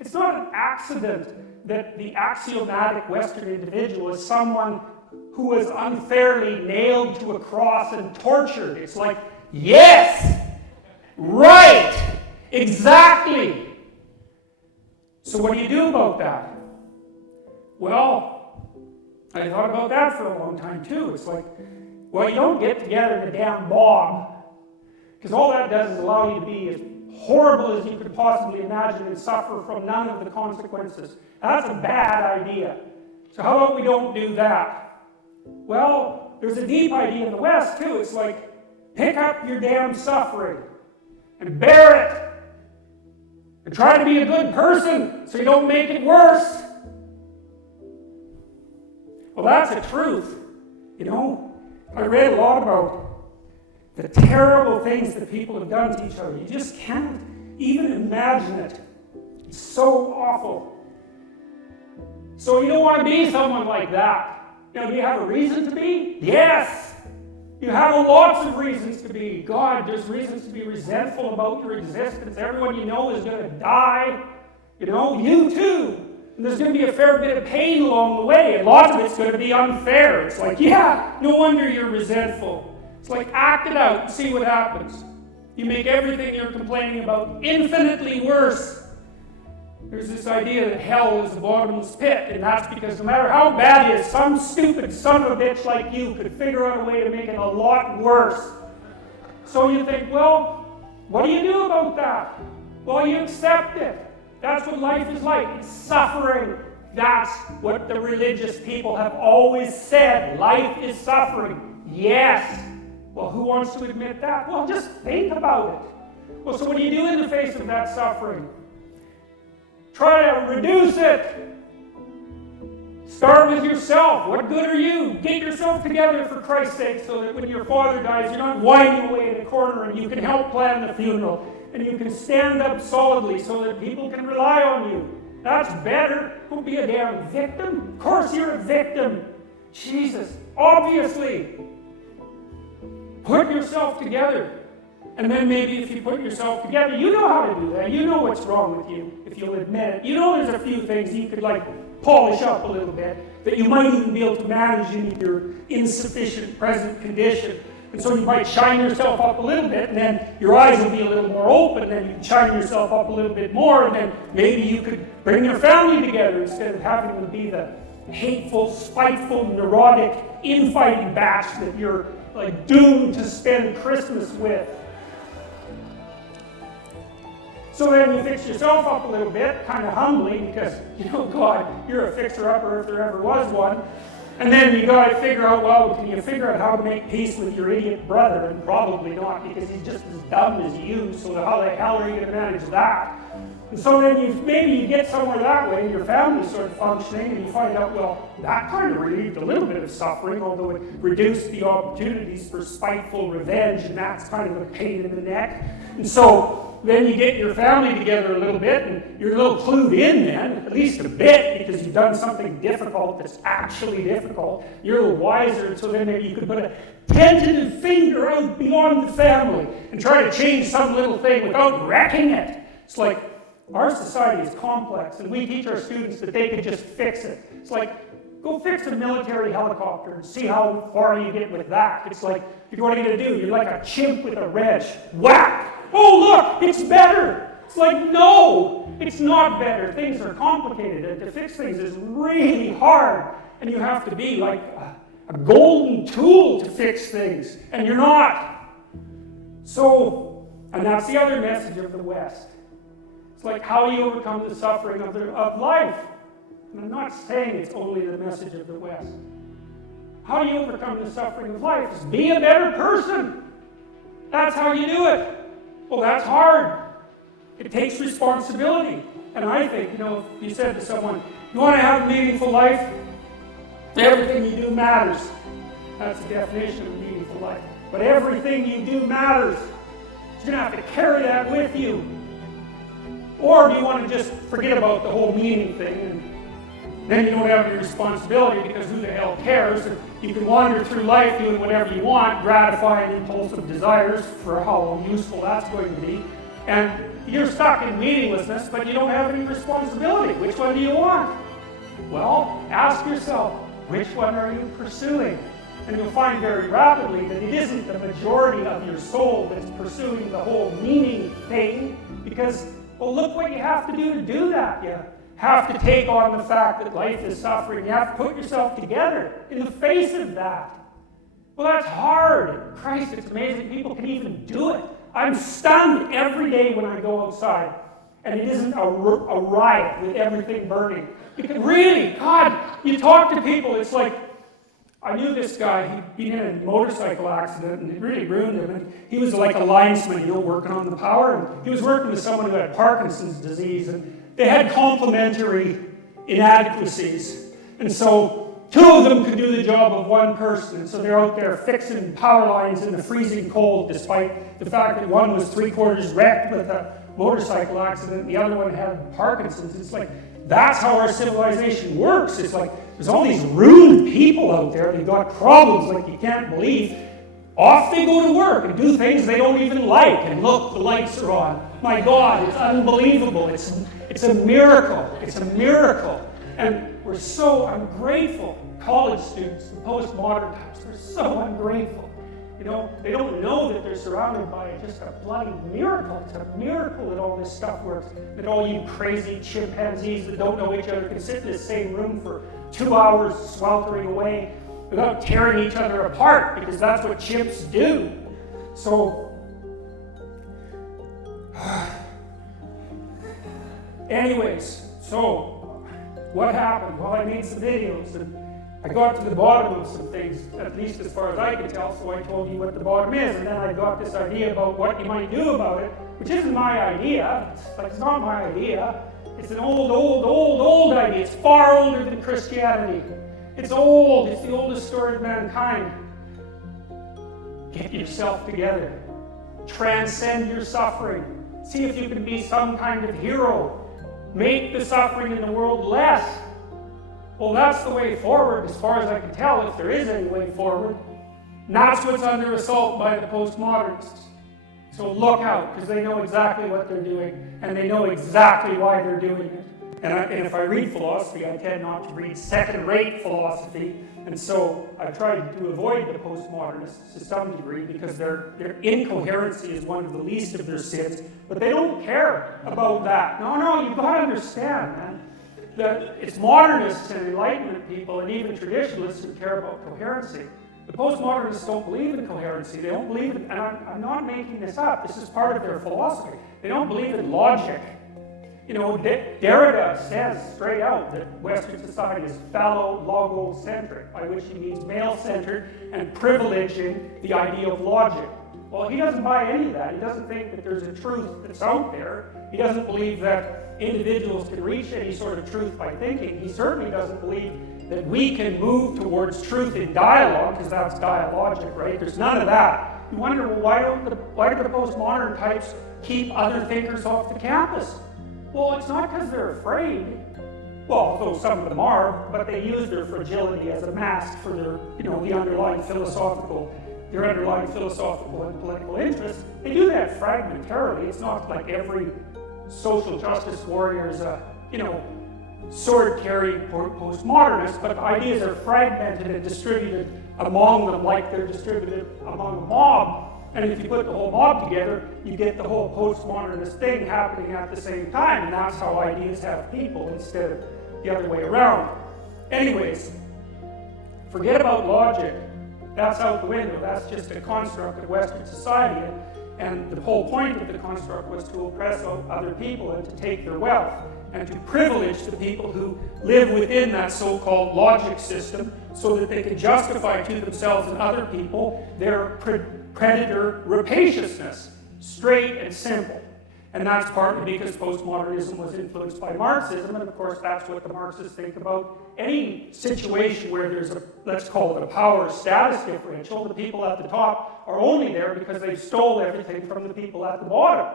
It's not an accident that the axiomatic Western individual is someone who was unfairly nailed to a cross and tortured. It's like, yes! Right! Exactly! So what do you do about that? Well, I thought about that for a long time too. It's like, well, you don't get together in a damn mob, because all that does is allow you to be as horrible as you could possibly imagine and suffer from none of the consequences. That's a bad idea. So how about we don't do that? Well, there's a deep idea in the West too. It's like, pick up your damn suffering and bear it. And try to be a good person so you don't make it worse. Well, that's the truth. You know, I read a lot about the terrible things that people have done to each other. You just can't even imagine it. It's so awful. So you don't want to be someone like that. You know, do you have a reason to be? Yes! You have lots of reasons to be. God, there's reasons to be resentful about your existence. Everyone you know is going to die. You know, you too. And there's going to be a fair bit of pain along the way. And lots of it's going to be unfair. It's like, yeah, no wonder you're resentful. It's like, act it out and see what happens. You make everything you're complaining about infinitely worse. There's this idea that hell is a bottomless pit, and that's because no matter how bad it is, some stupid son of a bitch like you could figure out a way to make it a lot worse. So you think, well, what do you do about that? Well, you accept it. That's what life is like. It's suffering. That's what the religious people have always said. Life is suffering. Yes. Well, who wants to admit that? Well, just think about it. Well, so what do you do in the face of that suffering? Try to reduce it. Start with yourself. What good are you? Get yourself together for Christ's sake so that when your father dies, you're not whining away in a corner and you can help plan the funeral. And you can stand up solidly so that people can rely on you. That's better. Don't be a damn victim. Of course you're a victim. Jesus, obviously. Put yourself together. And then maybe if you put yourself together, you know how to do that. You know what's wrong with you, if you'll admit it. You know there's a few things you could polish up a little bit, that you might even be able to manage in your insufficient present condition. And so you might shine yourself up a little bit, and then your eyes will be a little more open, and then you can shine yourself up a little bit more, and then maybe you could bring your family together instead of having them be the hateful, spiteful, neurotic, infighting batch that you're doomed to spend Christmas with. So then you fix yourself up a little bit, kind of humbly, because, God, you're a fixer-upper if there ever was one. And then you got to figure out, well, can you figure out how to make peace with your idiot brother? And probably not, because he's just as dumb as you, so how the hell are you going to manage that? And so then maybe you get somewhere that way, and your family's sort of functioning, and you find out, well, that kind of relieved a little bit of suffering, although it reduced the opportunities for spiteful revenge, and that's kind of a pain in the neck. And so then you get your family together a little bit, and you're a little clued in then, at least a bit, because you've done something difficult that's actually difficult. You're a little wiser, and so then maybe you could put a tentative finger out beyond the family and try to change some little thing without wrecking it. It's like, our society is complex, and we teach our students that they could just fix it. It's like, go fix a military helicopter and see how far you get with that. It's like, what are you going to do? You're like a chimp with a wrench. Whack! Oh, look, it's better. It's like, no, it's not better. Things are complicated, and to fix things is really hard, and you have to be like a golden tool to fix things, and you're not. So, and that's the other message of the West. It's like, how do you overcome the suffering of life? And I'm not saying it's only the message of the West. How do you overcome the suffering of life? Is be a better person. That's how you do it. Well, that's hard. It takes responsibility. And I think, if you said to someone, you want to have a meaningful life? Everything you do matters. That's the definition of a meaningful life. But everything you do matters. You're going to have to carry that with you. Or do you want to just forget about the whole meaning thing, and then you don't have any responsibility because who the hell cares? And you can wander through life doing whatever you want, gratifying impulsive desires for how useful that's going to be. And you're stuck in meaninglessness, but you don't have any responsibility. Which one do you want? Well, ask yourself, which one are you pursuing? And you'll find very rapidly that it isn't the majority of your soul that's pursuing the whole meaning thing, because, well, look what you have to do that. You have to take on the fact that life is suffering. You have to put yourself together in the face of that. Well, that's hard. Christ, it's amazing people can even do it. I'm stunned every day when I go outside, and it isn't a riot with everything burning. Because really, God, you talk to people, it's like, I knew this guy, he'd been in a motorcycle accident, and it really ruined him. And he was like a linesman, working on the power. And he was working with someone who had Parkinson's disease, and they had complementary inadequacies. And so, two of them could do the job of one person. And so they're out there fixing power lines in the freezing cold, despite the fact that one was 3/4 wrecked with a motorcycle accident, and the other one had Parkinson's. It's like, that's how our civilization works. It's like, there's all these ruined people out there, they've got problems like you can't believe. Off they go to work and do things they don't even like, and look, the lights are on. My God, it's unbelievable. It's a miracle. It's a miracle. And we're so ungrateful. College students, the postmodern types, they're so ungrateful. They don't know that they're surrounded by just a bloody miracle. It's a miracle that all this stuff works. That all you crazy chimpanzees that don't know each other can sit in the same room for 2 hours sweltering away without tearing each other apart, because that's what chimps do. So, anyways, so what happened? Well, I made some videos, and I got to the bottom of some things, at least as far as I could tell, so I told you what the bottom is, and then I got this idea about what you might do about it, which isn't my idea. It's not my idea. It's an old idea. It's far older than Christianity. It's old. It's the oldest story of mankind. Get yourself together. Transcend your suffering. See if you can be some kind of hero. Make the suffering in the world less. Well, that's the way forward, as far as I can tell, if there is any way forward. And that's what's under assault by the postmodernists. So look out, because they know exactly what they're doing, and they know exactly why they're doing it. And if I read philosophy, I tend not to read second-rate philosophy, and so I've tried to avoid the postmodernists to some degree, because their incoherency is one of the least of their sins, but they don't care about that. No, you've got to understand, man. It's modernists and Enlightenment people and even traditionalists who care about coherency. The postmodernists don't believe in coherency. They don't believe in, and I'm not making this up, this is part of their philosophy. They don't believe in logic. Derrida says straight out that Western society is phallo-logocentric, by which he means male-centered and privileging the idea of logic. Well, he doesn't buy any of that. He doesn't think that there's a truth that's out there. He doesn't believe that individuals can reach any sort of truth by thinking. He certainly doesn't believe that we can move towards truth in dialogue, because that's dialogic, right? There's none of that. You wonder, well, why do the postmodern types keep other thinkers off the campus? Well, it's not because they're afraid. Well, though some of them are, but they use their fragility as a mask for their, the underlying philosophical and political interests. They do that fragmentarily. It's not like every social justice warrior is a, sword-carrying postmodernist, but the ideas are fragmented and distributed among them like they're distributed among a mob. And if you put the whole mob together, you get the whole postmodernist thing happening at the same time, and that's how ideas have people instead of the other way around. Anyways, forget about logic. That's out the window. That's just a construct of Western society. And the whole point of the construct was to oppress other people and to take their wealth and to privilege the people who live within that so-called logic system so that they can justify to themselves and other people their predator rapaciousness, straight and simple. And that's partly because postmodernism was influenced by Marxism, and of course that's what the Marxists think about any situation where there's a, let's call it a power status differential. The people at the top are only there because they stole everything from the people at the bottom.